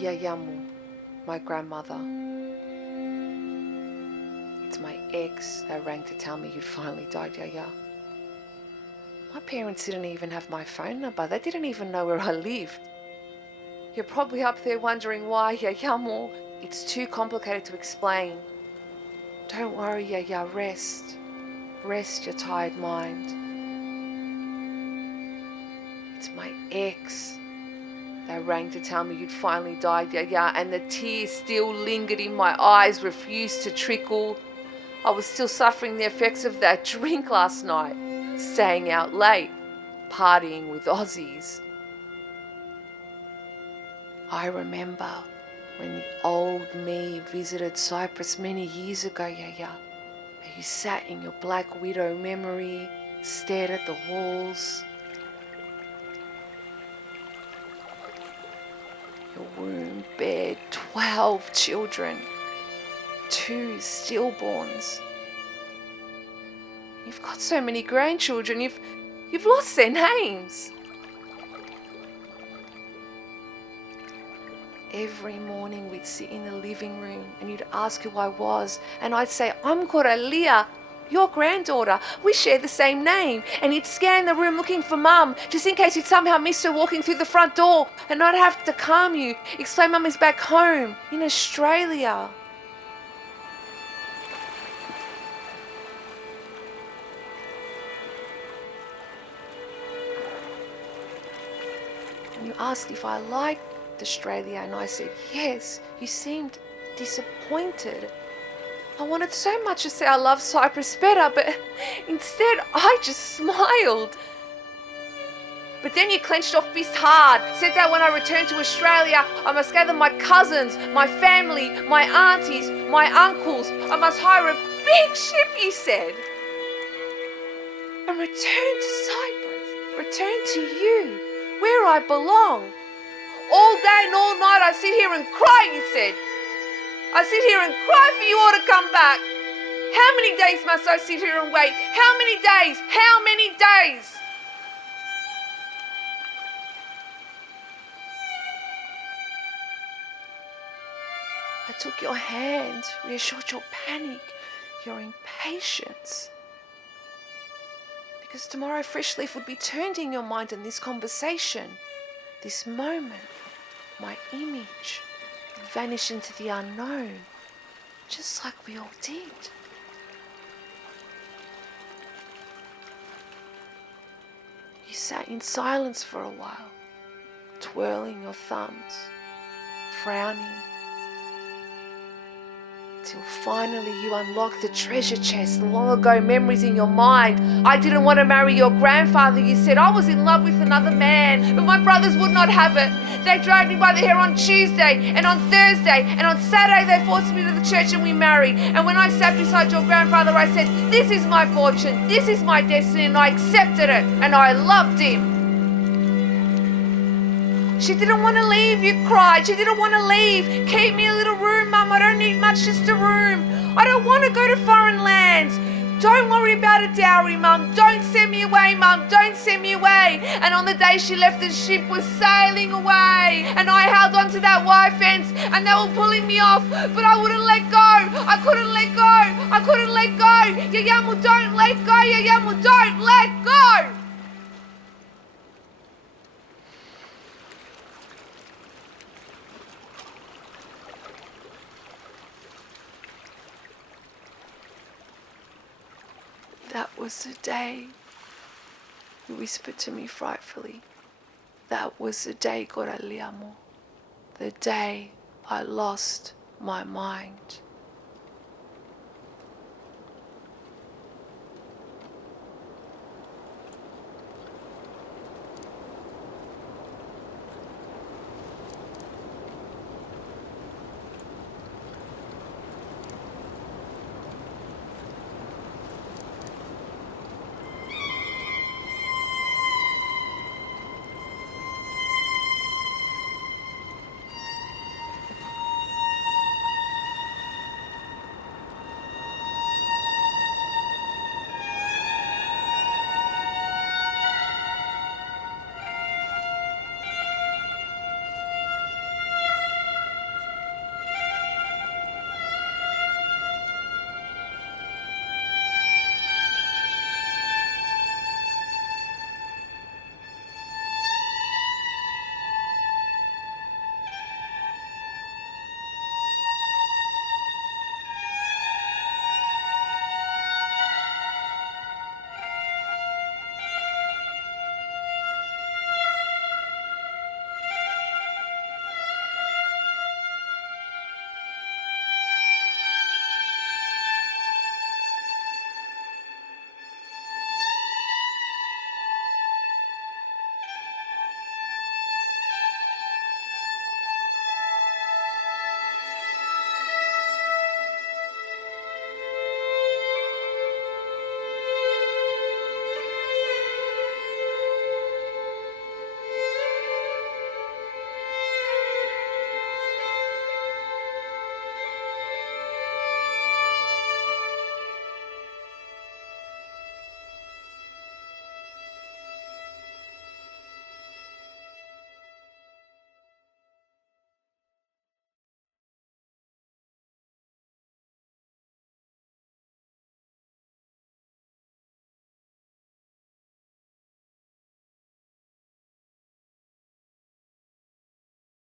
Yiayia, my grandmother. It's my ex that rang to tell me you'd finally died, Yiayia. My parents didn't even have my phone number. They didn't even know where I lived. You're probably up there wondering why, Yiayia. It's too complicated to explain. Don't worry, Yiayia, rest. Rest your tired mind. It's my ex that rang to tell me you'd finally died, Yiayia, and the tears still lingered in my eyes, refused to trickle. I was still suffering the effects of that drink last night, staying out late, partying with Aussies. I remember when the old me visited Cyprus many years ago, Yiayia. You sat in your Black Widow memory, stared at the walls. Your womb bared 12 children, 2 stillborns. You've got so many grandchildren, you've lost their names. Every morning we'd sit in the living room and you'd ask who I was, and I'd say, I'm Koraly, your granddaughter. We share the same name. And you'd scan the room looking for Mum, just in case you'd somehow miss her walking through the front door, and I'd have to calm you, explain Mum is back home in Australia. And you asked if I liked Australia, and I said yes. You seemed disappointed. I wanted so much to say I love Cyprus better, but instead I just smiled. But then you clenched your fist hard, said that when I returned to Australia I must gather my cousins, my family, my aunties, my uncles. I must hire a big ship, you said, and return to Cyprus, return to you, where I belong. All day and all night I sit here and cry, you said. I sit here and cry for you all to come back. How many days must I sit here and wait? How many days? How many days? I took your hand, reassured your panic, your impatience. Because tomorrow fresh leaf would be turned in your mind in this conversation, this moment. My image would vanish into the unknown, just like we all did. You sat in silence for a while, twirling your thumbs, frowning, till finally you unlocked the treasure chest, the long ago memories in your mind. I didn't want to marry your grandfather, you said. I was in love with another man, but my brothers would not have it. They dragged me by the hair on Tuesday and on Thursday, and on Saturday they forced me to the church and we married. And when I sat beside your grandfather I said, this is my fortune, this is my destiny, and I accepted it, and I loved him. She didn't want to leave, you cried. She didn't want to leave. Keep me a little room, Mum. I don't need much, just a room. I don't want to go to foreign lands. Don't worry about a dowry, Mum. Don't send me away, Mum. Don't send me away. And on the day she left, the ship was sailing away. And I held onto that wire fence and they were pulling me off. But I wouldn't let go. I couldn't let go. I couldn't let go. Yiayia, don't let go. Yiayia, don't let go. That was the day, you whispered to me frightfully. That was the day, Koraly, the day I lost my mind.